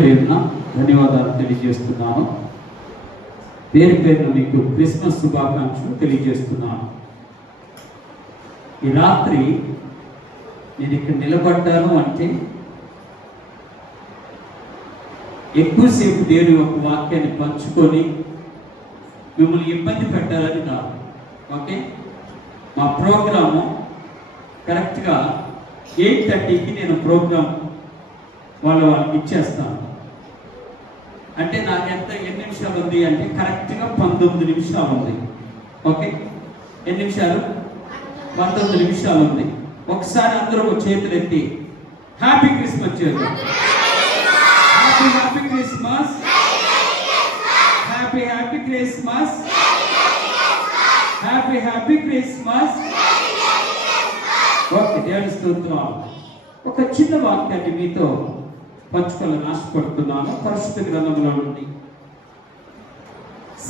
పేరున ధన్యవాదాలు తెలియజేస్తున్నాను. పేరు పేరున మీకు క్రిస్మస్ శుభాకాంక్షలు తెలియజేస్తున్నాను. ఈ రాత్రి నేను ఇక్కడ నిలబడ్డాను అంటే ఎక్కువసేపు దేవుని ఒక వాక్యాన్ని పంచుకొని మిమ్మల్ని ఇబ్బంది పెట్టాలని కాదు. ఓకే, మా ప్రోగ్రాము కరెక్ట్గా 8:30కి నేను ప్రోగ్రామ్ వాళ్ళకి ఇచ్చేస్తాను. అంటే నాకు ఎన్ని నిమిషాలు ఉంది అంటే కరెక్ట్గా 19 నిమిషాలు ఉంది. ఓకే, ఎన్ని నిమిషాలు? 19 నిమిషాలు ఉంది. ఒకసారి అందరూ ఒక చేతులు ఎత్తి హ్యాపీ క్రిస్మస్ చేద్దాం. Happy Christmas, happy Christmas, happy Christmas. Okay, దేవుని స్తోత్రం. ఒక చిన్న వాక్యాన్ని మీతో పంచుకోవాలని ఆశపడుతున్నాను. పరిశుద్ధ గ్రంథంలో నుండి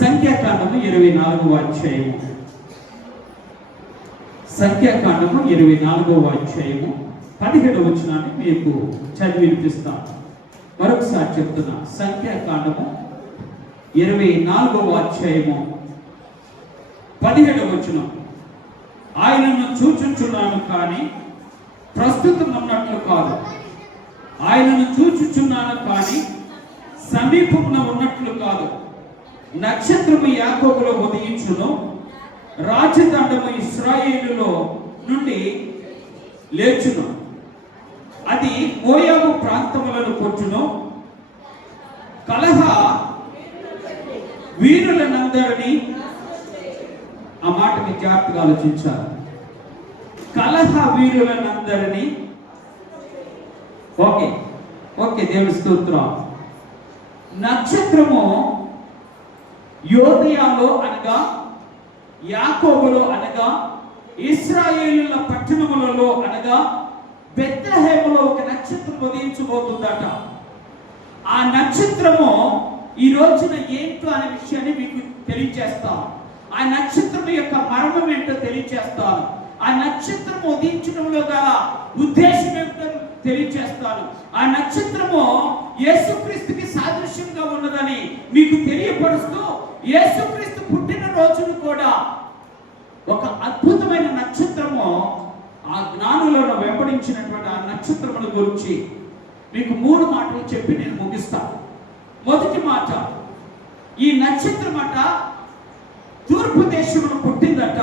సంఖ్యాకాండము 24వ అధ్యాయము, సంఖ్యాకాండము 24వ అధ్యాయము 17వ వచనాన్ని మీకు చదివి వినిపిస్తాను. మరొకసారి చెప్తున్నా, సంఖ్యాకాండము 24వ అధ్యాయము 17వ వచనం. ఆయనను చూచుచున్నాను కానీ ప్రస్తుతం ఉన్నట్లు కాదు, ఆయనను చూచుచున్నాను కానీ సమీపమున ఉన్నట్లు కాదు. నక్షత్రము యాకోబులో ఉదయించును, రాజదండము ఇశ్రాయేలులో నుండి లేచును. అది మోయాబు ప్రాంతములను కొట్టును, కలహ వీరులనందరినీ. ఆ మాటని జాగ్రత్తగా ఆలోచించాలి. కలహ వీరులనందరినీ. ఓకే ఓకే, దేవుని స్తోత్రం. నక్షత్రము యోదయాలో అనగా యాకోబులో అనగా ఇశ్రాయేలుల పట్టణములలో అనగా బెత్లెహేములో ఒక నక్షత్రం ఉదయించబోతుందట. ఆ నక్షత్రము ఈ రోజున ఏంటో అనే విషయాన్ని మీకు తెలియజేస్తాను. ఆ నక్షత్రం యొక్క మర్మం ఏంటో తెలియజేస్తాను. ఆ నక్షత్రం ఉదయించడంలో గల ఉద్దేశం ఏంటో తెలియజేస్తాను. ఆ నక్షత్రము యేసుక్రీస్తుకి సాదృశ్యంగా ఉన్నదని మీకు తెలియపరుస్తూ, యేసుక్రీస్తు పుట్టిన రోజును కూడా ఒక అద్భుతమైన నక్షత్రము ఆ జ్ఞానులను వెంబడించినటువంటి ఆ నక్షత్రముల గురించి మీకు 3 మాటలు చెప్పి నేను ముగిస్తాను. మొదటి మాట, ఈ నక్షత్రం అట తూర్పు దేశంలో పుట్టిందట.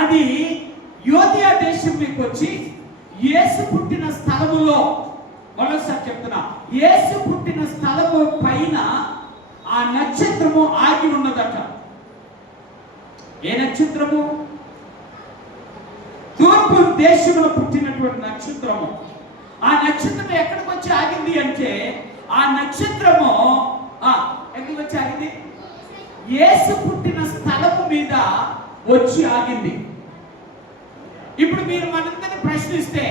అది యోదియా దేశం మీకు వచ్చి యేసు పుట్టిన స్థలములో, మరోసారి చెప్తున్నా, యేసు పుట్టిన స్థలము పైన ఆ నక్షత్రము ఆగి ఉన్నదట. ఏ నక్షత్రము? తూర్పు దేశంలో పుట్టినటువంటి నక్షత్రము. ఆ నక్షత్రం ఎక్కడికి వచ్చి ఆగింది అంటే, ఆ నక్షత్రము ఎక్కడికి వచ్చి ఆగింది? యేసు పుట్టిన స్థలము మీద వచ్చి ఆగింది. ఇప్పుడు మీరు మనందరినీ ప్రశ్నిస్తే,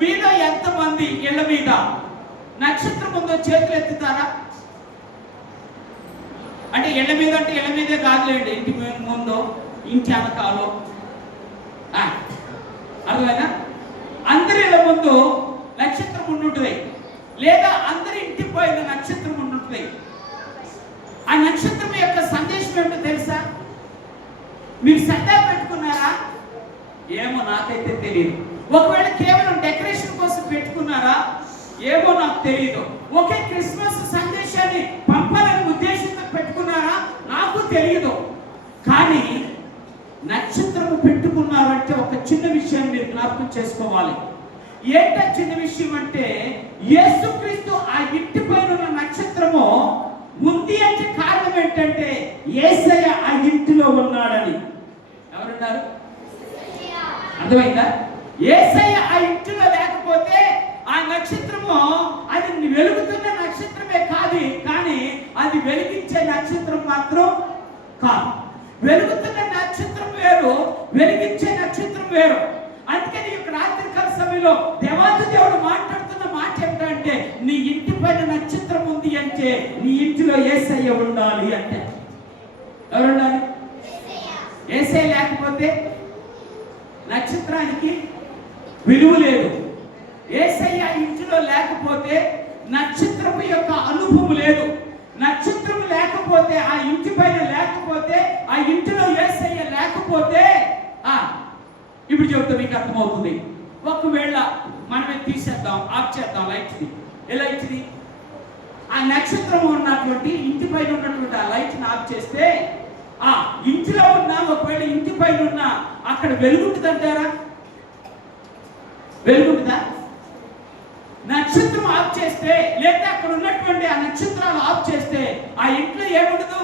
మీలో ఎంతమంది ఇళ్ల మీద నక్షత్రం ఉందో చేతులు ఎత్తుతారా? అంటే ఇళ్ల మీద అంటే ఇళ్ల మీదే కాదులేండి, ఇంటి ముందో ఇంటి వెనకాలో, అర్థమైనా? అందరి ఇళ్ల ముందు నక్షత్రం ఉండుంటుంది, లేదా అందరి ఇంటి పైన నక్షత్రం ఉండుంటుంది. ఆ నక్షత్రం యొక్క సందేశం ఏంటో తెలుసా? మీరు శ్రద్ధ పెట్టుకున్నారా? ఏమో, నాకైతే తెలియదు. ఒకవేళ కేవలం డెకరేషన్ కోసం పెట్టుకున్నారా? ఏమో, నాకు తెలియదు. ఒకే క్రిస్మస్ సందేశాన్ని పంపాలని ఉద్దేశంతో పెట్టుకున్నారా? నాకు తెలియదు. కానీ నక్షత్రము పెట్టుకున్నారంటే ఒక చిన్న విషయాన్ని మీరు జ్ఞాపకం చేసుకోవాలి. ఏంటో చిన్న విషయం అంటే, యేసుక్రీస్తు ఆ ఇంటి పైన ఉన్న నక్షత్రము ఉంది అంటే కారణం ఏంటంటే, యేసయ్య ఆ ఇంటిలో ఉన్నాడని. ఎవరున్నారు? అర్థమైందా? యేసయ్య ఆ ఇంటిలో లేకపోతే ఆ నక్షత్రము అది వెలుగుతున్న నక్షత్రమే కాదు, కానీ అది వెలిగించే నక్షత్రం మాత్రం కాదు. వెలుగుతున్న నక్షత్రం వేరు, వెలిగించే నక్షత్రం వేరు. అందుకని ఈ రాత్రికాల సమయంలో దేవాది దేవుడు మాట్లాడుతున్న మాట ఏంటంటే, నీ ఇంటి పైన నక్షత్రం ఉంది అంటే నీ ఇంటిలో యేసయ్య ఉండాలి అంటే. ఎవరు ఉండాలి? యేసయ్య లేకపోతే నక్షత్రానికి విలువ లేదు. యేసయ్య ఇంటిలో లేకపోతే నక్షత్రము స్వరూపము లేదు. నక్షత్రం లేకపోతే, ఆ ఇంటి పైన లేకపోతే, ఆ ఇంటిలో యేసయ్య లేకపోతే ఇప్పుడు చెప్తే మీకు అర్థమవుతుంది. ఒకవేళ మనమే తీసేద్దాం, ఆఫ్ చేద్దాం లైట్ని. ఏ లైట్ని? ఆ నక్షత్రం ఉన్నటువంటి ఇంటి పైన ఉన్నటువంటి ఆ లైట్ని ఆఫ్ చేస్తే ఆ ఇంటిలో ఉన్న, ఒకవేళ ఇంటి పైన ఉన్న అక్కడ వెలుగుంటుందంటారా? వెలుగుంటుందా? నక్షత్రం ఆఫ్ చేస్తే, లేదా అక్కడ ఉన్నటువంటి ఆ నక్షత్రాలు ఆఫ్ చేస్తే ఆ ఇంట్లో ఏముండదు?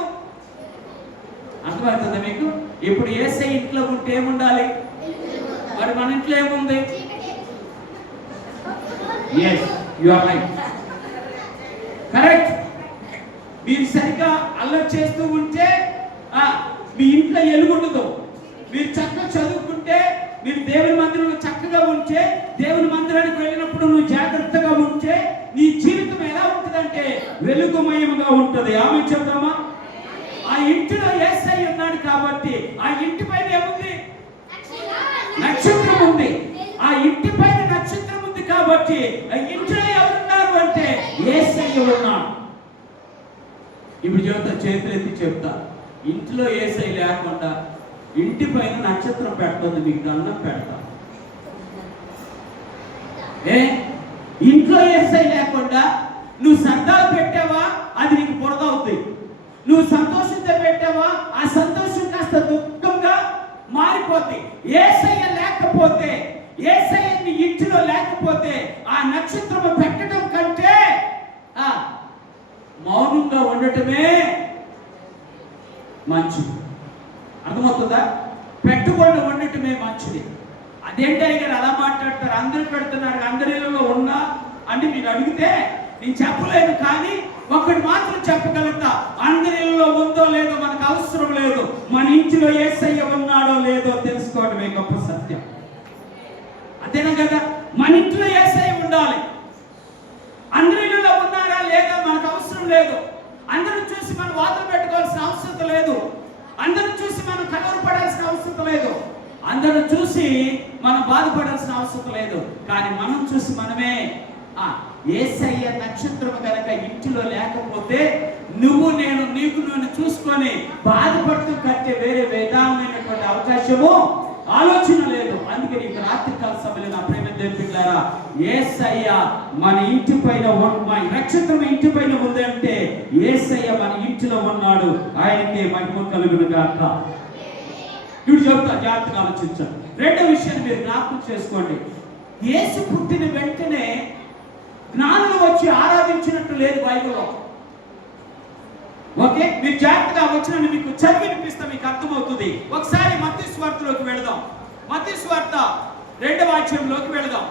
అర్థమవుతుందా మీకు? ఇప్పుడు యేసయ్య ఇంట్లో ఉంటే ఏముండాలి? మరి మన ఇంట్లో ఏముంది? yes you are right, correct. మీరు సరిగా అల్లరి చేస్తూ ఉంటే మీ ఇంట్లో ఎలుగుండదు. మీరు చక్కగా చదువుకుంటే, మీరు దేవుని మందిరంలో చక్కగా ఉంటే, దేవుని మందిరానికి వెళ్ళినప్పుడు నువ్వు జాగ్రత్తగా ఉంటే నీ జీవితం ఎలా ఉంటుందంటే వెలుగుమయముగా ఉంటుంది. ఆమె చెప్తామా? ఆ ఇంటిలో యేసయ్య ఉన్నాడు కాబట్టి ఆ ఇంటి పైన ఏముంది? నక్షత్రం ఉంది. ఆ ఇంటి పైన నక్షత్రం ఉంది కాబట్టి ఆ ఇంటిలో ఎవరున్నారు అంటే యేసయ్య ఉన్నాడు. ఇప్పుడు చెప్తా, చేతులు ఎత్తి చెప్తా, ఇంట్లో యేసయ్య లేకుండా ఇంటి పైన నక్షత్రం పెట్టదు, మీకు దండం పెడతా. ఇంట్లో యేసయ్య లేకుండా నువ్వు సరదాలు పెట్టావా, అది నీకు బురద అవుతుంది. నువ్వు సంతోషంతో పెట్టావా, ఆ సంతోషం కాస్త దుఃఖంగా మారిపోద్ది. యేసయ్య లేకపోతే, యేసయ్య నీ ఇంటిలో లేకపోతే ఆ నక్షత్రం పెట్టడం కంటే మౌనంగా ఉండటమే మంచిది. అర్థమవుతుందా? పెట్టకుండా ఉండటమే మంచిది. అదేంటి గారు అలా మాట్లాడతారు? అందరూ పెడుతున్నారు, అందరిలో ఉన్నా అంటే మీరు అడిగితే నేను చెప్పలేను, కానీ ఒక్కటి మాత్రం చెప్పగలుగుతా, అందరిలో ఉందో లేదో మనకు అవసరం లేదు. మన ఇంటిలో యేసయ్య ఉన్నాడో లేదో తెలుసుకోవడమే గొప్ప సత్యం. అంతేనా కదా? మన ఇంట్లో యేసయ్య ఉండాలి. అందరిలో ఉన్నారా లేదా మనకు అవసరం లేదు. అందరూ చూసి మనం వాదన పెట్టుకోవాల్సిన అవసరం లేదు. అందరూ చూసి మనం కలవరపడాల్సిన అవసరం లేదు. అందరూ చూసి మనం బాధపడాల్సిన అవసరం లేదు. కానీ మనం చూసి మనమే యేసయ్య నక్షత్రం కనుక ఇంటిలో లేకపోతే నువ్వు నేను చూసుకొని బాధపడుతూ కంటే వేరే విధానమైనటువంటి అవకాశము ఆలోచన లేదు. అందుకే నీకు రాత్రికాల సమయంలో నా ప్రేమ దేవులారా, యేసయ్య మన ఇంటి పైన, మన నక్షత్రం ఇంటి పైన ఉంది అంటే యేసయ్య మన ఇంటిలో ఉన్నాడు. ఆయనకే మహిమ కలుగును గాక. ఇప్పుడు చెప్తా, జాగ్రత్తగా ఆలోచించాలి. రెండో విషయాన్ని మీరు జ్ఞాపకం చేసుకోండి. యేసు పుట్టిన వెంటనే జ్ఞానులు వచ్చి ఆరాధించినట్టు లేదు బైబిల్లో. ఓకే, మీరు జాగ్రత్తగా వచ్చిన మీకు చదివి వినిపిస్తా, మీకు అర్థమవుతుంది. ఒకసారి మత్తయి సువార్తలోకి వెళదాం. మత్తయి సువార్త 2వ అధ్యాయంలోకి వెళదాం.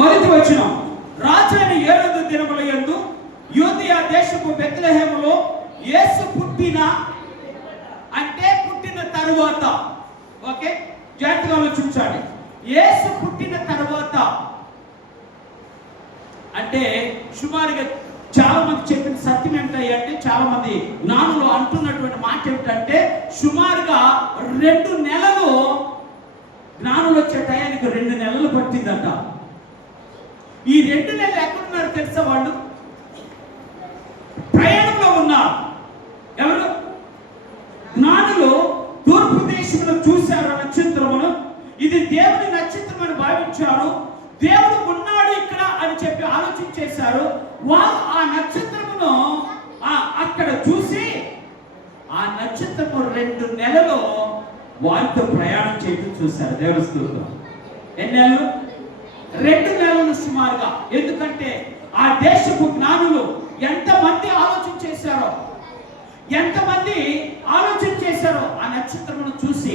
మొదటి వచనం, రాజైన హేరోదు దినముల యందు యూదయ దేశపు బెత్లెహేములో యేసు పుట్టిన, అంటే పుట్టిన తరువాత. ఓకే, జాగ్రత్తగా ఆలోచించండి. యేసు పుట్టిన తరువాత అంటే సుమారుగా చాలా మంది చెప్పిన సత్యం ఏంటంటే, చాలా మంది జ్ఞానులు అంటున్నటువంటి మాట ఏమిటంటే, సుమారుగా 2 నెలలు జ్ఞానులు వచ్చే టయానికి 2 నెలలు పట్టిందట. ఈ 2 నెలలు ఎక్కడున్నారు తెలుసా? వాళ్ళు ప్రయాణంలో ఉన్నారు. ఎవరు? జ్ఞానులు తూర్పు దేశంలో చూశారు నక్షత్రమును. ఇది దేవుని నక్షత్రం అని భావించారు. దేవుడు ఉన్నాడు ఇక్కడ అని చెప్పి ఆలోచించేశారు. వారు ఆ నక్షత్రమును అక్కడ చూసి ఆ నక్షత్రము 2 నెలలు వారితో ప్రయాణం చేయడం చూశారు. దేవుని స్తోత్రం. ఎన్ని నెలలు? 2 నెలలు సుమారుగా. ఎందుకంటే ఆ దేశపు జ్ఞానులు ఎంతమంది ఆలోచన చేశారో, ఎంతమంది ఆలోచన చేశారో ఆ నక్షత్రమును చూసి.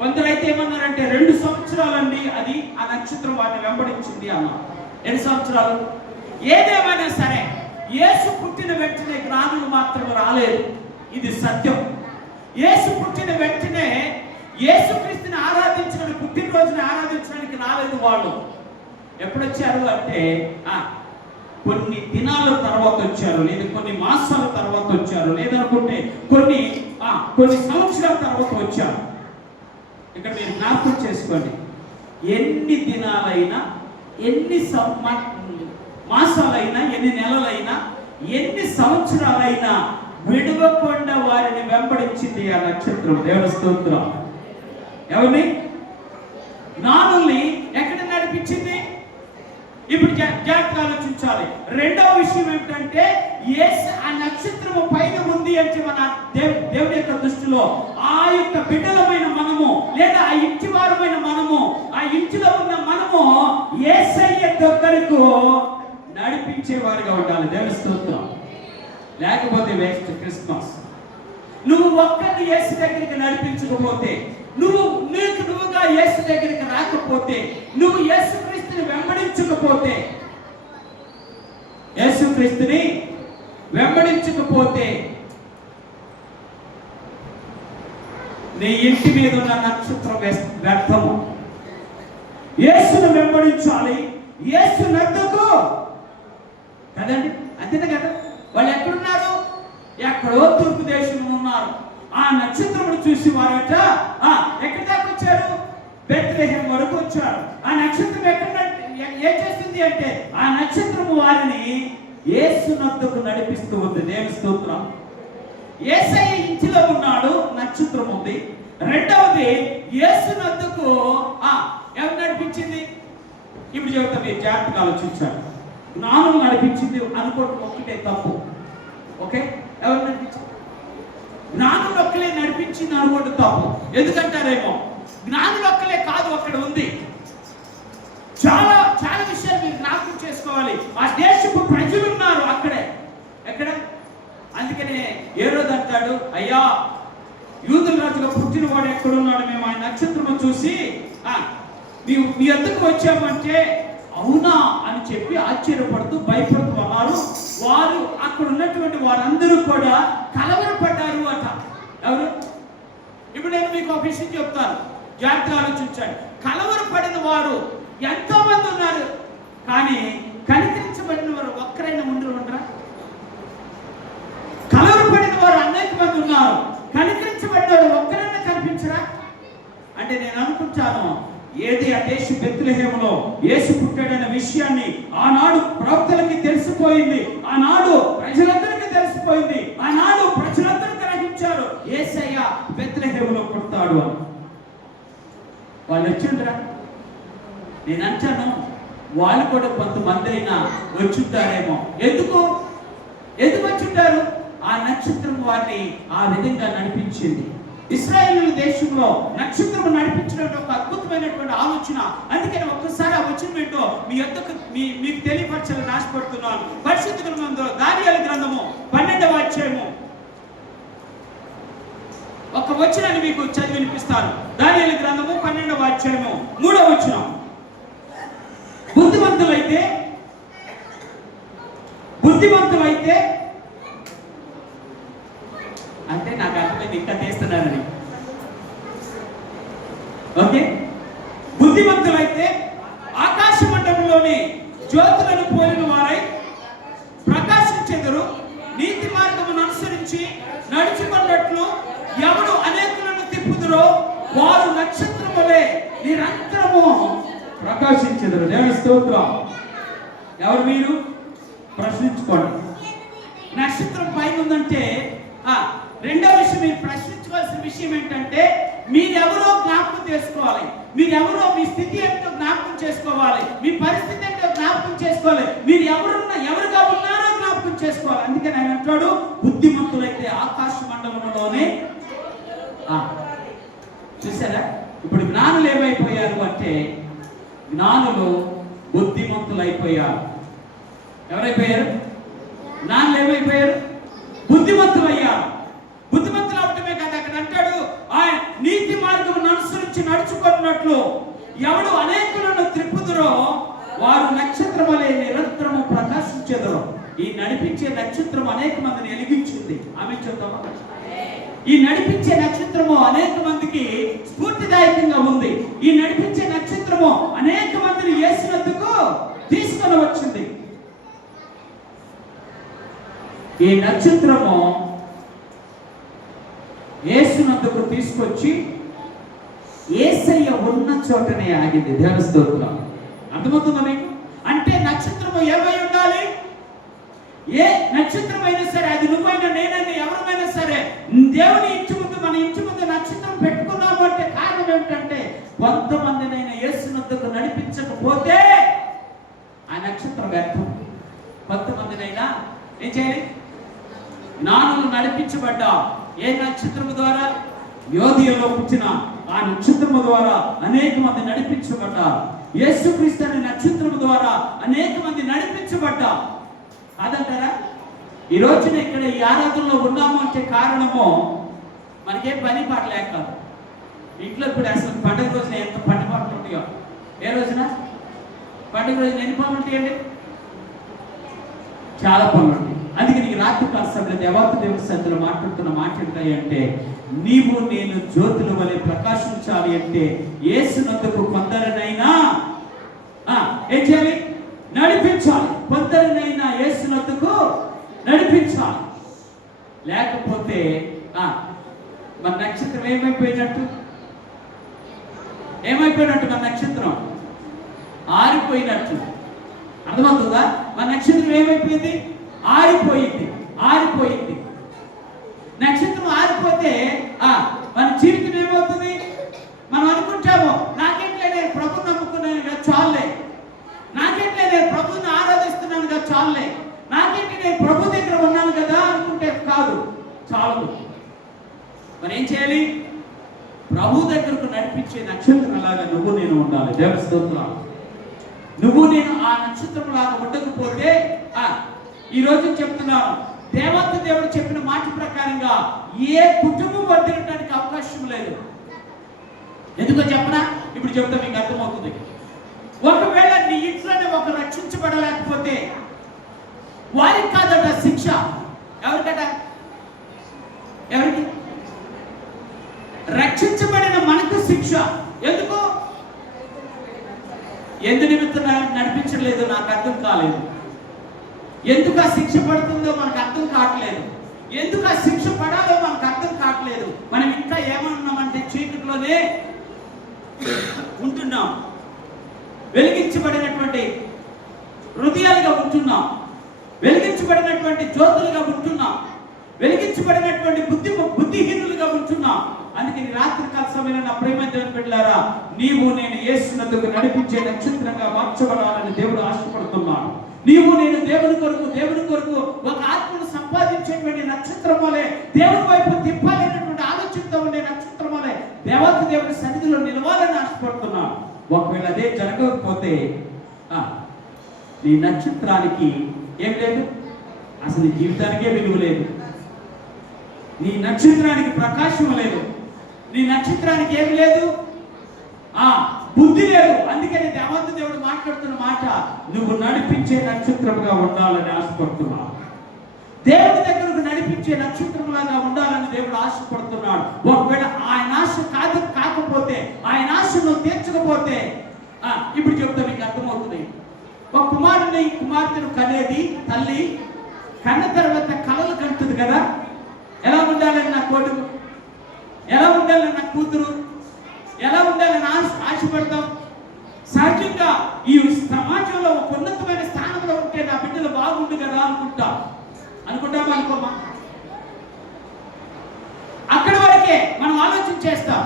కొందరైతే ఏమన్నారంటే 2 సంవత్సరాలండి అది ఆ నక్షత్రం వారిని వెంబడించింది అన్నారు. 2 సంవత్సరాలు. ఏదేమైనా సరే యేసు పుట్టిన వెంటనే జ్ఞానులు మాత్రం రాలేదు. ఇది సత్యం. యేసు పుట్టిన వెంటనే యేసుక్రీస్తుని ఆరాధించడానికి, పుట్టినరోజుని ఆరాధించడానికి రాలేదు వాళ్ళు. ఎప్పుడొచ్చారు అంటే కొన్ని దినాల తర్వాత వచ్చారు, లేదా కొన్ని మాసాల తర్వాత వచ్చారు, లేదనుకుంటే కొన్ని సంవత్సరాల తర్వాత వచ్చారు. ఇక్కడ మీరు జ్ఞాపకం చేసుకోండి. ఎన్ని దినాలైనా, ఎన్ని మాసాలైనా, ఎన్ని నెలలైనా, ఎన్ని సంవత్సరాలైనా విడవకుండా వారిని వెంబడించింది ఆ నక్షత్రం. దేవుని స్తోత్రం. ఎవరిని? జ్ఞానుల్ని ఎక్కడ నడిపించింది? ఇప్పుడు జాగ్రత్తగా ఆలోచించాలి. రెండవ విషయం ఏమిటంటే, ఆ నక్షత్రము పైన ఉంది అంటే మన దేవుని యొక్క దృష్టిలో ఆ యొక్క బిడ్డలమైన మనము, లేదా ఆ ఇంటి వారమైన మనము, ఆ ఇంటిలో ఉన్న మనము యేసయ్య దగ్గరకు నడిపించే వారిగా ఉండాలి. దేవుని స్తోత్రం. లేకపోతే వేస్ట్ క్రిస్మస్. నువ్వు ఒక్కరిని యేసు దగ్గరికి నడిపించకపోతే, నువ్వుగా యేసు దగ్గరికి రాకపోతే, నువ్వు యేసుక్రీస్తుని వెంబడించకపోతే, నీ ఇంటి మీద ఉన్న నక్షత్రం వ్యర్థము. యేసును వెంబడించాలి, యేసు నద్దకు కదండి. అంతేనా కదా? వాళ్ళు ఎక్కడున్నారు? ఎక్కడో తూర్పు దేశంలో ఉన్నారు. ఆ నక్షత్రమును చూసి వారట ఎక్కడి దాకా వచ్చారు? బెత్లెహేం వరకు వచ్చారు. ఆ నక్షత్రం ఏం చేస్తుంది అంటే, ఆ నక్షత్రము వారిని యేసు నద్దకు నడిపిస్తూ ఉంది. దేవుని స్తోత్రం. యేసయ్య ఇంటిలో ఉన్నాడు, నక్షత్రం ఉంది. రెండవది, యేసు నద్దకు ఎవరు నడిపించింది? ఇప్పుడు చెబుతా, మీరు జాగ్రత్తగా ఆలోచించారు. జ్ఞానం నడిపించింది అనుకోవడం ఒక్కటే తప్పు. ఓకే, ఎవరు నడిపించింది? జ్ఞానులు ఒక్కలే నడిపించింది అనుకోవడం తప్పు. ఎందుకంటారేమో, జ్ఞానులు ఒక్కలే కాదు, అక్కడ ఉంది. చాలా చాలా విషయాలు మీరు జ్ఞాపకం చేసుకోవాలి. ఆ దేశపు ప్రజలు ఉన్నారు అక్కడే. ఎక్కడ? అందుకనే హేరోదు అంటాడు, అయ్యా, యూదుల రాజుగా పుట్టిన వాడు ఎక్కడున్నాడు? మేము ఆ నక్షత్రం చూసి మీ వద్దకు వచ్చామంటే, అవునా అని చెప్పి ఆశ్చర్యపడుతూ భయపడుతూ అన్నారు. వారు అక్కడ ఉన్నటువంటి వారందరూ కూడా కలవరపడ్డారు అట. ఎవరు? ఇప్పుడు నేను మీకు ఒక విషయం చెప్తాను, జాగ్రత్తగా ఆలోచించండి. కలవరపడిన వారు ఎంతో మంది ఉన్నారు, కానీ కనికరించబడిన వారు ఒక్కరైనా ఉండరా? కలవరపడిన వారు అనేక మంది ఉన్నారు, కనికరించబడిన వారు ఒక్కరైనా కనిపించరా? అంటే నేను అనుకుంటాను, ఏది ఆ దేశ బెత్లెహేములో యేసు పుట్టాడన్న విషయాన్ని ఆనాడు ప్రవక్తలకి తెలిసిపోయింది, ఆనాడు ప్రజలందరికీ తెలిసిపోయింది, ఆనాడు ప్రజలందరూ గ్రహించారు యేసయ్య బెత్లెహేములో పుడతాడు అని. వాళ్ళు వచ్చిండ్రా? నేను అంటాను, వాళ్ళు కూడా కొంతమంది అయినా వచ్చుంటారేమో. ఎందుకు వచ్చుంటారు? ఆ నక్షత్రం వారిని ఆ విధంగా నడిపించింది. ఇశ్రాయేలు దేశంలో నక్షత్రం నడిపించడం ఒక అద్భుతమైనటువంటి ఆలోచన. అందుకని ఒక్కసారి ఆ వచనం ఏంటో మీకు తెలియపరచాలని ఆశపడుతున్నాను. పరిశుద్ధ గ్రంథంలో దానియేలు గ్రంథము 12వ అధ్యాయము ఒక వచనాన్ని మీకు చదివి వినిపిస్తాను. దానియేలు గ్రంథము 12వ అధ్యాయము 3వ వచనం. బుద్ధిమంతులైతే అంటే నాకు అర్థమైంది, ఇంకా తీస్తున్నానని. ఓకే, బుద్ధిమంతులైతే ఆకాశ మండలంలోని జ్యోతులను పోలిన వారై ప్రకాశించెదరు. నీతి మార్గమును అనుసరించి నడుచుకున్నట్లు ఎవరు అనేకులను తిప్పుదురో వారు నక్షత్రములే నిరంతరము ప్రకాశించెదరు. దేవుని స్తోత్రం. ఎవరు మీరు? ప్రశ్నించుకోండి. నక్షత్రం పైన ఉందంటే రెండవ విషయం మీరు ప్రశ్నించవలసిన విషయం ఏంటంటే, మీరెవరో జ్ఞాపకం చేసుకోవాలి. మీరెవరో, మీ స్థితి ఏంటో జ్ఞాపకం చేసుకోవాలి. మీ పరిస్థితి ఏంటో జ్ఞాపకం చేసుకోవాలి. మీరు ఎవరుగా ఉన్నారో జ్ఞాపకం చేసుకోవాలి. అందుకని ఆయన అంటాడు, బుద్ధిమంతులైతే ఆకాశ మండలంలోనే. చూసారా? ఇప్పుడు జ్ఞానులు ఏమైపోయారు అంటే, జ్ఞానులు బుద్ధిమంతులు అయిపోయారు. ఎవరైపోయారు? జ్ఞానులు ఏమైపోయారు? బుద్ధిమంతులు అయ్యారు. బుద్ధిమంతులు అవటమే కదా, అక్కడ అంటాడు, ఆయన నీతి మార్గమును అనుసరించి నడుచుకున్నట్లు ఎవడు అనేకులను త్రిప్పుదురో వారు నక్షత్రములే నిరంతరము ప్రకాశించెదరు. ఈ నడిపించే నక్షత్రం అనేక మందిని వెలిగించింది. ఆమె చెప్తామా? ఈ నడిపించే నక్షత్రము అనేక మందికి స్ఫూర్తిదాయకంగా ఉంది. ఈ నడిపించే నక్షత్రము అనేక మందిని యేసునందుకు తీసుకొని వచ్చింది. ఈ నక్షత్రము యేసునందుకు తీసుకొచ్చి యేసయ్య ఉన్న చోటనే ఆగింది. దేవుని స్తోత్రం. అర్థమవుతుందా మీకు? అంటే నక్షత్రము ఏమై ఉండాలి? ఏ నక్షత్రమైనా సరే, అది నువ్వైనా నేనైనా ఎవరైనా సరే, దేవుని ఇంటి ముందు, మన ఇంటి ముందు నక్షత్రం పెట్టుకున్నాము అంటే కారణం ఏమిటంటే, కొంతమందినైనా యేసునొద్దకు నడిపించకపోతే ఆ నక్షత్రం వ్యర్థం. కొంతమందినైనా ఏం చేయాలి? జ్ఞానులు నడిపించబడ్డా ఏ నక్షత్రము ద్వారా? యోధియలో పుట్టిన ఆ నక్షత్రము ద్వారా అనేక మంది నడిపించబడ్డారు. యేసుక్రీస్తు అనే నక్షత్రము ద్వారా అనేక మంది నడిపించబడ్డా. కాదంటారా? ఈ రోజున ఇక్కడ ఈ ఆరాధనలో ఉన్నాము అంటే కారణము మనకే పని పాట లేక కాదు. ఇంట్లో ఇప్పుడు అసలు పండుగ రోజున ఎంత పని పాటలు ఉంటాయో. ఏ రోజున? పండుగ రోజున ఎన్ని పనులు ఉంటాయండి? చాలా పనులు ఉంటాయి. అందుకే నీకు రాత్రి కాల సమయంలో దేవత దేవుడి సన్నిధిలో మాట్లాడుతున్న మాట ఏంటి అంటే, నీవు నేను జ్యోతుల వలె ప్రకాశించాలి అంటే యేసునొద్దకు కొందరినైనా ఏం చేయాలి? నడిపించాలి. కొందరినైనా యేసునొద్దకు నడిపించాలి. లేకపోతే మన నక్షత్రం ఏమైపోయినట్టు? మన నక్షత్రం ఆరిపోయినట్టు. అర్థమవుతుందా? మన నక్షత్రం ఏమైపోయింది? ఆరిపోయింది. నక్షత్రం ఆరిపోతే మన జీవితం ఏమవుతుంది? మనం అనుకుంటాము, నాకెట్లే నేను ప్రభుని నమ్ముకున్నాను కదా చాలే, నాకెట్లే నేను ప్రభుని ఆరాధిస్తున్నాను కదా చాలే, నాకెట్లే నేను ప్రభు దగ్గర ఉన్నాను కదా అనుకుంటే కాదు, చాలు. మరి ఏం చేయాలి? ప్రభు దగ్గరకు నడిపించే నక్షత్రం లాగా నువ్వు నేను ఉండాలి. దేవుని స్తోత్రం. నువ్వు నేను ఆ నక్షత్రం లాగా ఉండకపోతే, ఈ రోజు చెప్తున్నాను, దేవత దేవుడు చెప్పిన మాట ప్రకారంగా ఏ కుటుంబం వర్ధిల్లడానికి అవకాశం లేదు. ఎందుకో చెప్పనా? ఇప్పుడు చెప్తా, మీకు అర్థమవుతుంది. ఒకవేళ నీ ఇంట్లోనే ఒక రక్షించబడలేకపోతే వారికి కాదట శిక్ష. ఎవరికట? ఎవరికి? రక్షించబడిన మనకు శిక్ష. ఎందుకు? ఎందు నిమిత్తం నడిపించలేదు నాకు అర్థం కాలేదు. ఎందుకు ఆ శిక్ష పడుతుందో మనకు అర్థం కావట్లేదు. ఎందుకు ఆ శిక్ష పడాలో మనకు అర్థం కావట్లేదు. మనం ఇంకా ఏమన్నామంటే చీకటిలోనే ఉంటున్నాం, వెలిగించబడినటువంటి హృదయాలుగా ఉంటున్నాం, వెలిగించబడినటువంటి జ్యోతులుగా ఉంటున్నాం, వెలిగించబడినటువంటి బుద్ధిహీనులుగా ఉంటున్నాం. అందుకే రాత్రి కాల సమయంలో నా ప్రేమ దేవుని బిడ్డలారా, నీవు నేను యేసునందుకు నడిపించే నక్షత్రంగా మార్చబడాలని దేవుడు ఆశపడుతున్నాడు. నీవు నేను దేవుని కొరకు ఒక ఆత్మను సంపాదించేటువంటి నక్షత్రం వలె, దేవుని వైపు తిప్పాలనేటువంటి ఆలోచనతో ఉండే నక్షత్రం వలె దేవత దేవుని సన్నిధిలో నిలవాలని ఆశపడుతున్నాను. ఒకవేళ అదే జరగకపోతే నీ నక్షత్రానికి ఏం లేదు, అసలు నీ జీవితానికే విలువ లేదు, నీ నక్షత్రానికి ప్రకాశం లేదు, నీ నక్షత్రానికి ఏమి లేదు, బుద్ధి లేదు. అందుకని దేవత దేవుడు మాట్లాడుతున్న మాట, నువ్వు నడిపించే నక్షత్రంగా ఉండాలని ఆశపడుతున్నావు. దేవుడి దగ్గరకు నడిపించే నక్షత్రంలాగా ఉండాలని దేవుడు ఆశపడుతున్నాడు. ఒకవేళ ఆయన ఆశ కాకపోతే, ఆయన ఆశను తీర్చకపోతే, ఇప్పుడు చెప్తా మీకు అర్థమవుతుంది. ఒక కుమార్తెను కనేది తల్లి, కన్న తర్వాత కలలు కంటుంది కదా. ఎలా ఉండాలని నా కొడుకు, ఎలా ఉండాలని నా కూతురు, ఎలా ఉండాలని ఆశపడతాం. సహజంగా ఈ సమాజంలో ఒక ఉన్నతమైన స్థానంలో ఉంటే నా బిడ్డలు బాగుండు కదా అనుకుంటామా అనుకోమా? అక్కడి వరకే మనం ఆలోచన చేస్తాం.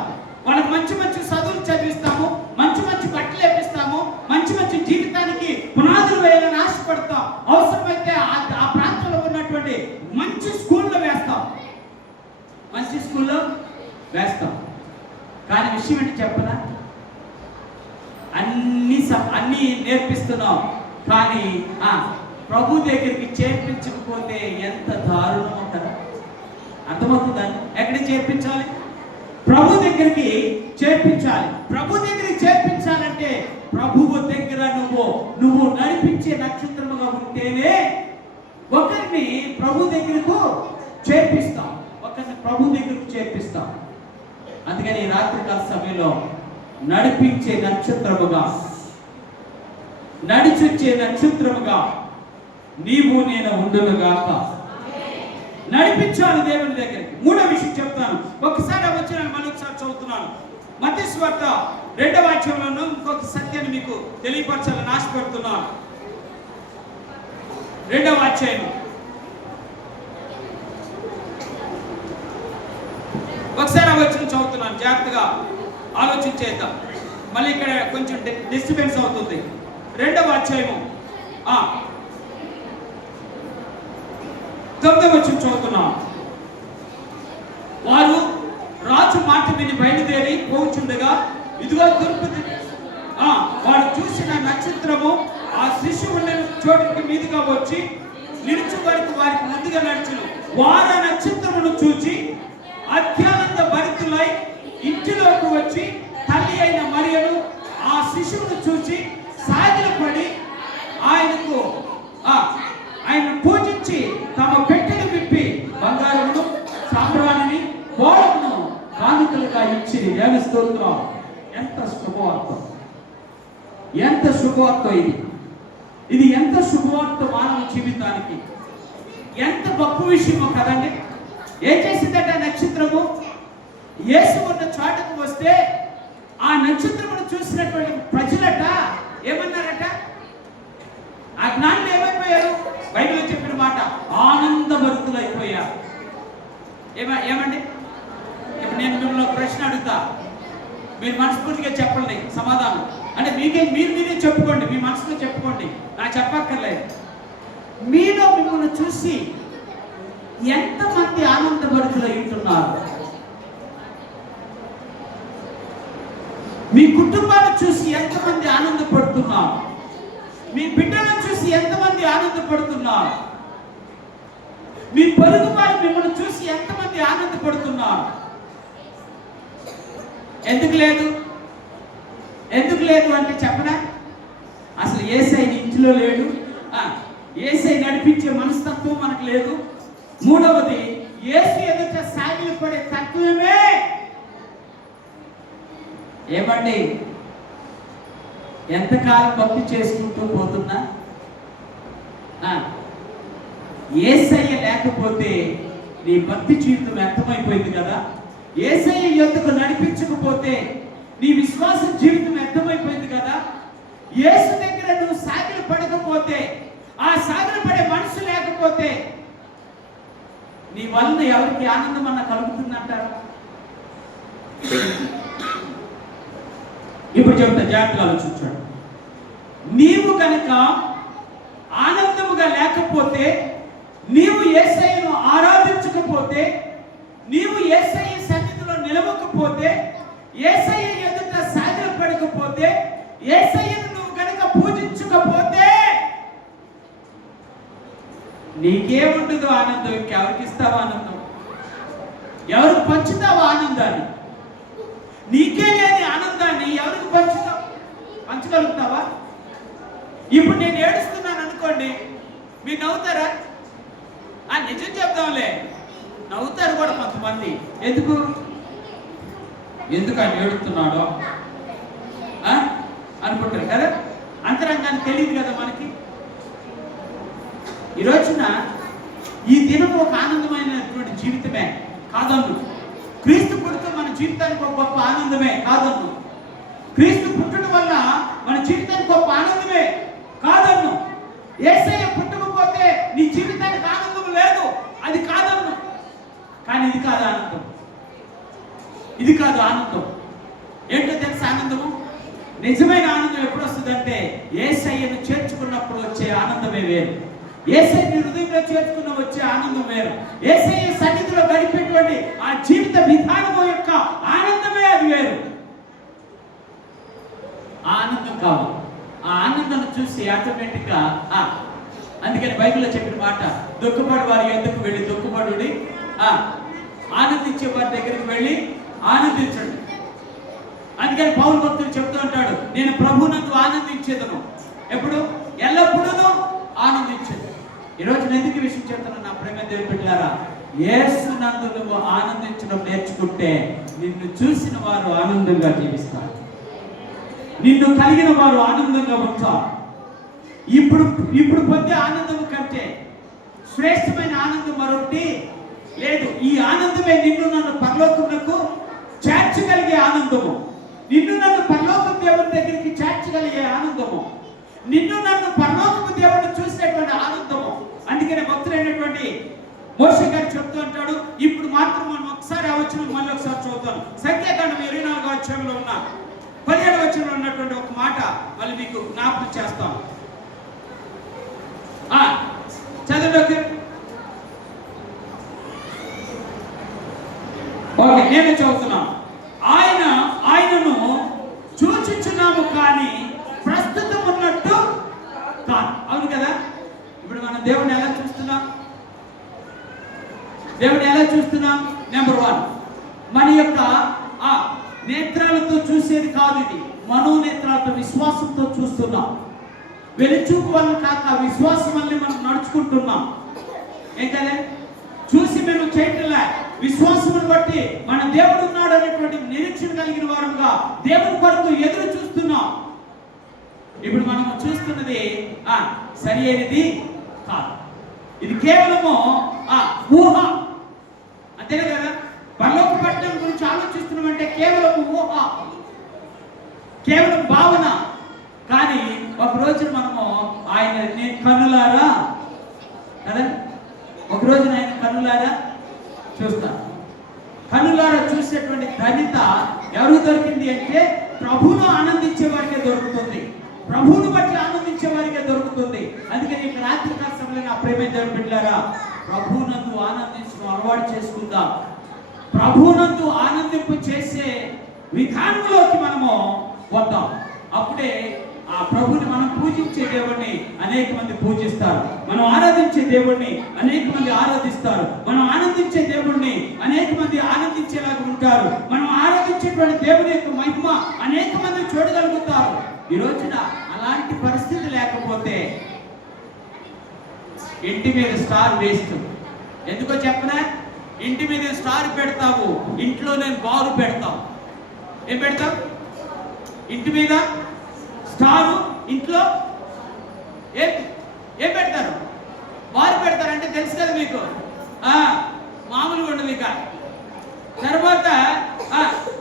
వాళ్ళకి మంచి మంచి చదువులు చదివిస్తాము, మంచి మంచి బట్టలు వేపిస్తాము, మంచి జీవితానికి పునాదులు వేయాలని ఆశపడతాం. అవసరమైతే ఆ ప్రాంతంలో ఉన్నటువంటి మంచి స్కూల్లో వేస్తాం. కానీ విషయం ఏంటి చెప్పనా? అన్ని నేర్పిస్తున్నాం, కానీ ప్రభు దగ్గరికి చేర్పించకపోతే ఎంత దారుణం కదా. అర్థమవుతుందని? ఎక్కడికి చేర్పించాలి? ప్రభు దగ్గరికి చేర్పించాలి. ప్రభు దగ్గరికి చేర్పించాలంటే ప్రభువు దగ్గర నువ్వు నడిపించే నక్షత్రముగా ఉంటేనే ఒకరిని ప్రభు దగ్గరకు చేర్పిస్తాం, అందుకని రాత్రికాల సమయంలో నడిపించే నక్షత్రముగా, నడిచొచ్చే నక్షత్రముగా నీవు నేను ఉండునుగాక. నడిపించాలి దేవుని దగ్గరికి. మూడో విషయం చెప్తాను, ఒకసారి వచ్చిన మరొకసారి చదువుతున్నాను. మత్తయి సువార్త 2వ అధ్యాయంలో ఇంకొక సత్యాన్ని మీకు తెలియపరచాలని ఆశపడుతున్నాను. 2వ అధ్యాయం ఒకసారి ఆ వచనం చదువుతున్నాను, జాగ్రత్తగా ఆలోచించేద్దాం. మళ్ళీ ఇక్కడ కొంచెం డిస్టర్బెన్స్ అవుతుంది. 2వ అధ్యాయము 9వ వచనం చదువుతున్నాం. వారు రాజు మాట విని బయలుదేరి పోచుండగా ఇదిగో తూర్పు వాడు చూసిన నక్షత్రము ఆ శిశువుల చోటుకి మీదుగా వచ్చి నిలిచి వరకు వారికి ముందుగా నడిచెను. వారు ఆ నక్షత్రమును చూచి అత్యానంద భరితులై ఇంటిలోకి వచ్చి తల్లి అయిన మరియను ఆ శిశువును చూచి సాగిలపడి ఆయన పూజించి తమ పెట్టెను విప్పి బంగారమును సాంబ్రాణిని బోళమును కానుకలుగా ఇచ్చి దేవుని స్తోత్రం. ఎంత శుభవార్త, ఎంత శుభవార్త ఇది ఎంత శుభవార్త మానవ జీవితానికి, ఎంత గొప్ప విషయమో కదండి. ఏం చేసిందట నక్షత్రము? యేసు ఉన్న చాటుకు వస్తే ఆ నక్షత్రమును చూసినటువంటి ప్రజలట ఏమన్నారట? ఆ జ్ఞానులు ఏమైపోయారు? బైబిల్లో చెప్పిన మాట, ఆనందభరితులైపోయారు. ఏమండి? ఇప్పుడు నేను మిమ్మల్ని ప్రశ్న అడుగుతా, మీరు మనస్ఫూర్తిగా చెప్పండి సమాధానం. అంటే మీరే చెప్పుకోండి, మీ మనసులో చెప్పుకోండి, నాకు చెప్పక్కర్లేదు. మీలో మిమ్మల్ని చూసి ఎంతమంది ఆనందభరితులు ఉంటున్నారు? మీ కుటుంబాన్ని చూసి ఎంతమంది ఆనందపడుతున్నారు? మీ బిడ్డలను చూసి ఎంతమంది ఆనందపడుతున్నారు? మీ పొరుగు వారు మిమ్మల్ని చూసి ఎంతమంది ఆనందపడుతున్నారు? ఎందుకు లేదు అంటే చెప్పనా? అసలు యేసయ్య ఇంటిలో లేడు, యేసయ్య నడిపించే మనస్తత్వం మనకు లేదు. మూడవది, యేసు ఎదుట సాగిలు పడే తత్వమే. ఏమండి, ఎంతకాలం భక్తి చేసుకుంటూ పోతున్నా యేసయ్య లేకపోతే నీ భక్తి జీవితం వ్యర్థమైపోయింది కదా. యేసయ్య యొద్దకు నడిపించకపోతే నీ విశ్వాస జీవితం వ్యర్థమైపోయింది కదా. యేసు దగ్గర నువ్వు సాగిలు పడకపోతే, ఆ సాగిలు పడే మనసు లేకపోతే నీ వలన ఎవరికి ఆనందం అన్న కలుగుతుందంటారు? ఇప్పుడు చెప్తా, జాగ్రత్తగా ఆలోచించాడు. నీవు కనుక ఆనందముగా లేకపోతే, నీవు యేసయ్యను ఆరాధించకపోతే, నీవు యేసయ్య సన్నిధిలో నిలవకపోతే, యేసయ్య ఎదుట సాగిల పడకపోతే, యేసయ్యను నువ్వు కనుక పూజించకపోతే నీకేముండదు ఆనందం. ఇంకెవరికి ఇస్తావు ఆనందం? ఎవరికి పంచుతావు ఆనందాన్ని? నీకే లేని ఆనందాన్ని ఎవరికి పంచగలుగుతావా? ఇప్పుడు నేను ఏడుస్తున్నాను అనుకోండి, మీరు నవ్వుతారా? నిజం చెప్తాంలే, నవ్వుతారు కూడా కొంతమంది. ఎందుకు ఆయన ఏడుస్తున్నాడో అనుకుంటారు కదా. అంతరంగాన్ని తెలియదు కదా మనకి. ఈ రోజున ఈ దినం ఒక ఆనందమైనటువంటి జీవితమే కాదన్ను. క్రీస్తు పుట్టుక మన జీవితానికి ఒక గొప్ప ఆనందమే కాదన్ను. క్రీస్తు పుట్టడం వల్ల మన జీవితానికి గొప్ప ఆనందమే కాదన్ను. యేసయ్య పుట్టకపోతే నీ జీవితానికి ఆనందం లేదు, అది కాదన్ను. కానీ ఇది కాదు ఆనందం, ఇది కాదు ఆనందం. ఏంటో తెలుసు ఆనందము? నిజమైన ఆనందం ఎప్పుడు వస్తుందంటే యేసయ్యను చేర్చుకున్నప్పుడు వచ్చే ఆనందమే వేరు. యేసయ్యని హృదయంలో చేర్చుకున్న వచ్చే ఆనందం వేరు. యేసయ్య సన్నిధిలో గడిపేటువంటి ఆ జీవిత విధానం యొక్క ఆనందమే అది వేరు. ఆ ఆనందం కాదు. ఆ ఆనందాన్ని చూసి ఆటోమేటిక్ గా అందుకని బైబిల్లో చెప్పిన మాట, దుఃఖపడి వారి యొద్దకు వెళ్ళి దుఃఖపడుడి, ఆనందించే వారి దగ్గరికి వెళ్ళి ఆనందించండి. అందుకని పౌలు భక్తుడు చెప్తూ ఉంటాడు, నేను ప్రభువునందు ఆనందించేదను. ఎప్పుడు? ఎల్లప్పుడూ ఆనందించేది. ఈరోజు ఎందుకు విషయం చెప్తాను నా ప్రేమ దేవుని బిడ్డలారా? యేసునందు నువ్వు ఆనందించడం నేర్చుకుంటే నిన్ను చూసిన వారు ఆనందంగా జీవిస్తారు, నిన్ను కలిగిన వారు ఆనందంగా ఉంటారు. ఇప్పుడు పొందే ఆనందం కంటే శ్రేష్టమైన ఆనందం మరొకటి లేదు. ఈ ఆనందమే నిన్ను నన్ను పరలోకమునకు చేర్చ చేర్చగలిగే ఆనందము, నిన్ను నన్ను పరలోకపు దేవుని దగ్గరికి చేర్చగలిగే ఆనందము, నిన్ను నన్ను పరలోకపు దేవుడిని చూసేటువంటి ఆనందము. అందుకనే భక్తులైనటువంటి మోషే గారు చెప్తూ అంటాడు, ఇప్పుడు మాత్రం మనం ఒకసారి ఆ వచనం మళ్ళీ ఒకసారి చదువుతాను. సంఖ్యాకాండం 24వ అధ్యాయంలో ఉన్న 17వ వచనంలో ఉన్నటువంటి ఒక మాట మళ్ళీ మీకు జ్ఞాపకం చేస్తాను. చదవండి. ఓకే, నేను చదువుతున్నాను. ఆయనను చూచుచున్నాము కానీ ప్రస్తుతం ఉన్నట్టు కాదు. అవును కదా? ఇప్పుడు మనం దేవుడిని ఎలా చూస్తున్నాం? దేవుడిని ఎలా చూస్తున్నాం? నెంబర్ 1, మన యొక్క నేత్రాలతో చూసేది కాదు, ఇది మనోనేత్రాలతో విశ్వాసంతో చూస్తున్నాం. వెలుచూపు వల్ల కాక విశ్వాసం వల్ల మనం నడుచుకుంటున్నాం. ఏం కదా? చూసి మేము చేయట్లే, విశ్వాసమును బట్టి మన దేవుడు ఉన్నాడు అనేటువంటి నిరీక్షణ కలిగిన వారుగా దేవుని కొరకు ఎదురు చూస్తున్నాం. ఇప్పుడు మనం చూస్తున్నది సరి అయినది కాదు, ఇది కేవలము ఊహ. అంతే కదా? పరలోక పట్టణం గురించి ఆలోచిస్తున్నామంటే కేవలం ఊహ, కేవలం భావన. కానీ ఒక రోజున మనము ఆయన కన్నులారా కదా, ఒక రోజున ఆయన కన్నులారా చూస్తాం. కన్నులారా చూసేటువంటి ధన్యత ఎవరు దొరికింది అంటే ప్రభువును ఆనందించే వారికే దొరుకుతుంది, ప్రభువును బట్టి ఆనందించే వారికే దొరుకుతుంది. అందుకని ఈ రాత్రి కాల సమయంలో నా ప్రేమ దేవుని బిడ్డలారా, ప్రభువునందు ఆనందించడం అలవాటు చేసుకుందాం. ప్రభువునందు ఆనందింపు చేసే విధానంలోకి మనము వద్దాం. అప్పుడే ఆ ప్రభుని మనం పూజించే దేవుణ్ణి అనేక మంది పూజిస్తారు, మనం ఆరాధించే దేవుణ్ణి అనేక మంది ఆరాధిస్తారు, మనం ఆనందించే దేవుణ్ణి అనేక మంది ఆనందించేలాగా ఉంటారు, మనం ఆరాధించేటువంటి దేవుని యొక్క మహిమ అనేక మంది చూడగలుగుతారు. ఈ రోజున అలాంటి పరిస్థితి లేకపోతే ఇంటి మీద స్టార్ వేస్ట్. ఎందుకో చెప్పనా? ఇంటి మీద స్టార్ పెడతావు, ఇంట్లో నేను బారు పెడతావు. ఏం పెడతావు? ఇంటి మీద స్టారు, ఇంట్లో ఏం పెడతారు? బారు పెడతారు. అంటే తెలుసు కదా మీకు, మామూలుగా ఉండదు. ఇక తర్వాత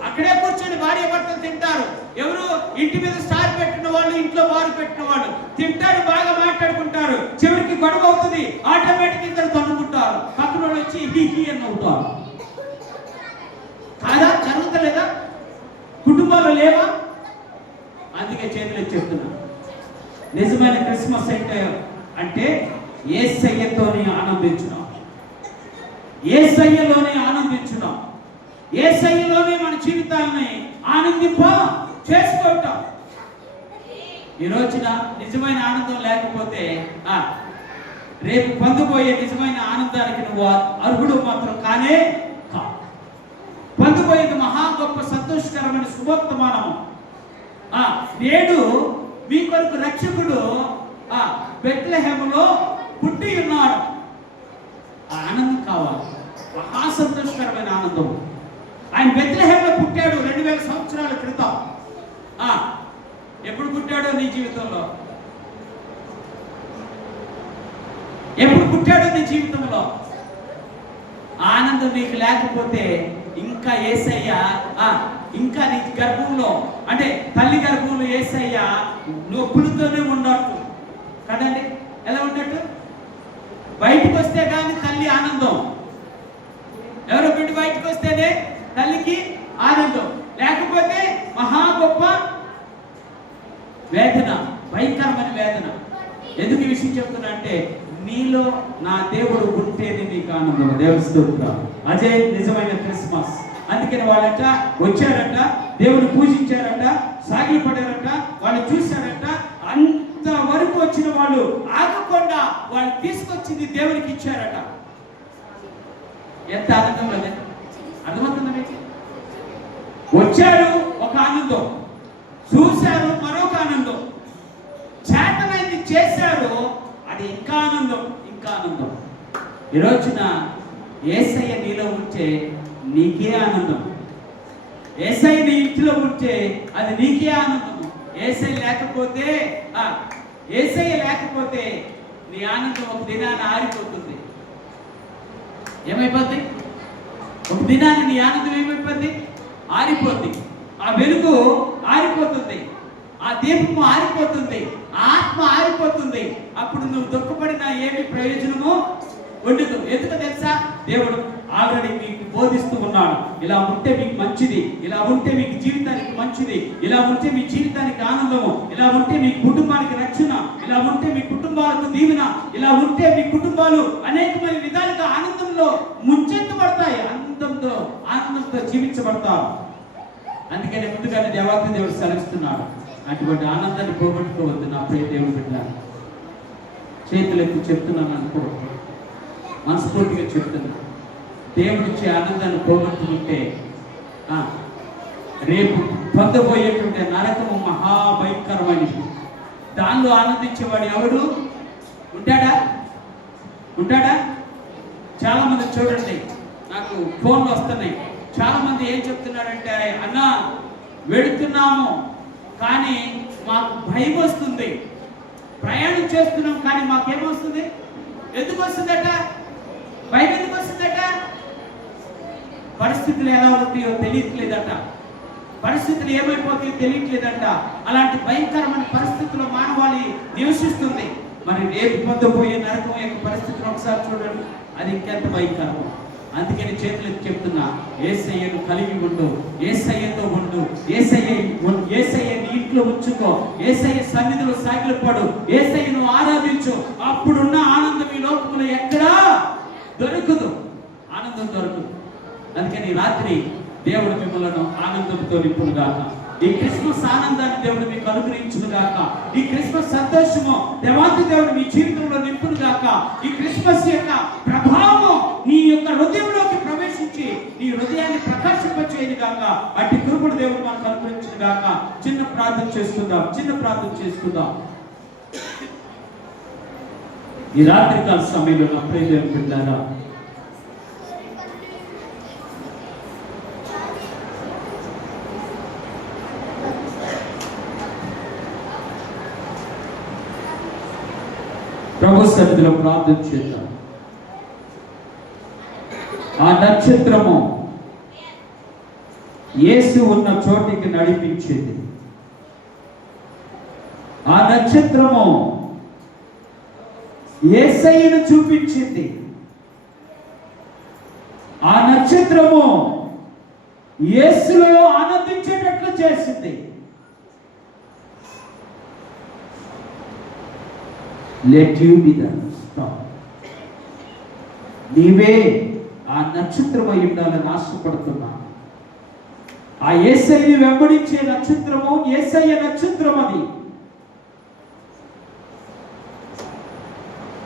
అక్కడే కూర్చొని భార్య భర్తలు తింటారు. ఎవరు? ఇంటి మీద స్టార్ పెట్టిన వాళ్ళు, ఇంట్లో బారు పెట్టిన వాళ్ళు తింటారు, బాగా మాట్లాడుకుంటారు. చివరికి గొడవ అవుతుంది, ఆటోమేటిక్ ఇద్దరు తన్నుకుంటారు, పక్కన వాళ్ళు వచ్చి హీ అని అవుతారు. కాదా? జరుగుతలేదా? కుటుంబాలు లేవా? అందుకే చేతులు చెప్తున్నా, నిజమైన క్రిస్మస్ అంటే యేసయ్యతోనే ఆనందించున్నాం, యేసయ్యలోనే ఆనందించున్నాం, యేసయ్యలోనే మన జీవితాన్ని ఆనందింప చేసుకుంటాం. ఈ రోజున నిజమైన ఆనందం లేకపోతే రేపు పొందబోయే నిజమైన ఆనందానికి నువ్వు అర్హుడు మాత్రం కానే కా. పొందబోయేది మహా గొప్ప సంతోషకరమైన శుభవర్తమానము. నేడు మీ కొరకు రక్షకుడు బెత్లెహేములో పుట్టి ఉన్నాడు. ఆనందం కావాలి, మహా సంతోషకరమైన ఆనందం. ఆయన బెత్లెహేములో పుట్టాడు 2000 సంవత్సరాల క్రితం. ఎప్పుడు పుట్టాడో నీ జీవితంలో? ఎప్పుడు పుట్టాడో నీ జీవితంలో? ఆనందం నీకు లేకపోతే ఇంకా యేసయ్య ఇంకా నీ గర్భంలో, అంటే తల్లి గర్భంలో యేసయ్య నొప్పులతోనే ఉండట్టు కదండి. ఎలా ఉన్నట్టు? బయటకు వస్తే కానీ తల్లి ఆనందం, ఎవరో బిడ్డ బయటకు వస్తేనే తల్లికి ఆనందం, లేకపోతే మహా గొప్ప వేదన, భయంకరమైన వేదన. ఎందుకు ఈ విషయం చెప్తున్నా అంటే నీలో నా దేవుడు ఉంటేనే నీకు ఆనందం. దేవుని స్తోత్రం. అదే నిజమైన క్రిస్మస్. అందుకని వాళ్ళట వచ్చారట, దేవుని పూజించారట, సాగిపడారట, వాళ్ళు చూశారట. అంతవరకు వచ్చిన వాళ్ళు ఆగకుండా వాళ్ళు తీసుకొచ్చింది దేవునికి ఇచ్చారట. ఎంత ఆనందం కదా! అర్థమవుతుందా మీకు? వచ్చారు ఒక ఆనందం, చూశారు మరొక ఆనందం, చేతనైంది చేశారు, అది ఇంకా ఆనందం, ఇంకా ఆనందం. ఈ రోజున యేసయ్య నీలో ఉంటే నీకే ఆనందం, యేసయ్య నీ ఇంటిలో ఉంటే అది నీకే ఆనందం. యేసయ్య లేకపోతే నీ ఆనందం ఒక దినాన్ని ఆరిపోతుంది. ఏమైపోద్ది? ఒక దినాన్ని నీ ఆనందం ఏమైపోద్ది? ఆరిపోద్ది, ఆ వెలుగు ఆరిపోతుంది, ఆ దీపము ఆరిపోతుంది, ఆ ఆత్మ ఆరిపోతుంది. అప్పుడు నువ్వు దుఃఖపడినా ఏమి ప్రయోజనము ఉండదు. ఎందుకు తెలుసా? దేవుడు ఆల్రెడీ మీకు బోధిస్తూ ఉన్నాడు. ఇలా ఉంటే మీకు మంచిది, ఇలా ఉంటే మీకు జీవితానికి మంచిది, ఇలా ఉంటే మీ జీవితానికి ఆనందము, ఇలా ఉంటే మీ కుటుంబానికి రక్షణ, ఇలా ఉంటే మీ కుటుంబాలకు దీవెన, ఇలా ఉంటే మీ కుటుంబాలు అనేకమైన విధాలుగా ఆనందంలో ముంచెత్తబడతాయి, ఆనందంతో జీవించబడతారు. అందుకని ముందుగానే దేవాలయ దేవుడు సెలవిస్తున్నాడు, అటువంటి ఆనందాన్ని పోగొట్టుకోవద్దు నా ప్రియ దేవుడు బిడ్డ. చేతులెత్తి చెప్తున్నాను అనుకో, మనస్ఫూర్తిగా చెప్తున్నాను. దేవుడిచ్చే ఆనందాన్ని పోగొట్టుకుంటే రేపు పొందబోయేటువంటి నరకము మహాభయంకరమైనది. దానిలో ఆనందించేవాడు ఎవడు ఉంటాడా? చాలా మంది చూడండి, నాకు ఫోన్లు వస్తున్నాయి. చాలా మంది ఏం చెప్తున్నారంటే, అన్నా వెళుతున్నాము కానీ మాకు భయం వస్తుంది, ప్రయాణం చేస్తున్నాం కానీ మాకేమొస్తుంది? ఎందుకు వస్తుందట? భయం ఎందుకు వస్తుందట? పరిస్థితులు ఎలా ఉంటాయో తెలియట్లేదట, పరిస్థితులు ఏమైపోతాయో తెలియట్లేదట. అలాంటి భయంకరమైన పరిస్థితుల్లో మానవాళి నివసిస్తుంది. మరి రేపు పొందబోయే నరకం యొక్క పరిస్థితులు ఒకసారి చూడండి, అది ఇంకెంత భయంకరమో. అందుకని చేతులకు చెప్తున్నా, యేసయ్యను కలిగి ఉండు, యేసయ్యతో ఉండు, యేసయ్యని ఇంట్లో ఉంచుకో, యేసయ్య సన్నిధిలో సాగిలపడు, యేసయ్యను ఆరాధించు. అప్పుడున్న ఆనందం ఈ లోకంలో ఎక్కడా దొరకదు, ఆనందం దొరకదు. అందుకని రాత్రి దేవుడు మిమ్మల్ని ఆనందంతో నింపునుగాక. ఈ క్రిస్మస్ ఆనందాన్ని దేవుడు మీకు అనుగ్రహించునుగాక. ఈ క్రిస్మస్ సంతోషము దేవాది దేవుడు మీ జీవితంలో నింపునుగాక. ఈ క్రిస్మస్ యొక్క ప్రభావం నీ యొక్క హృదయంలోకి ప్రవేశించి నీ హృదయాన్ని ప్రకాశింపచేయునుగాక. అట్టి కృపను దేవుడు మనకు అనుగ్రహించునుగాక. చిన్న ప్రార్థన చేసుకుందాం. ఈ రాత్రికాల సమయంలో నా ప్రియ దేవుని బిడ్డలారా, ప్రభు సన్నిధిలో ప్రార్థన చేద్దాం. ఆ నక్షత్రము యేసు ఉన్న చోటికి నడిపించింది. ఆ నక్షత్రము యేసయ్యను చూపించింది. ఆ నక్షత్రము యేసులో ఆనందించేటట్లు చేసింది. Let you be the star. నీవే ఆ నక్షత్రమై ఉండాలని ఆశపడుతున్నా. ఆ యేసయ్యని వెంబడించే నక్షత్రము యేసయ్య నక్షత్రం. అది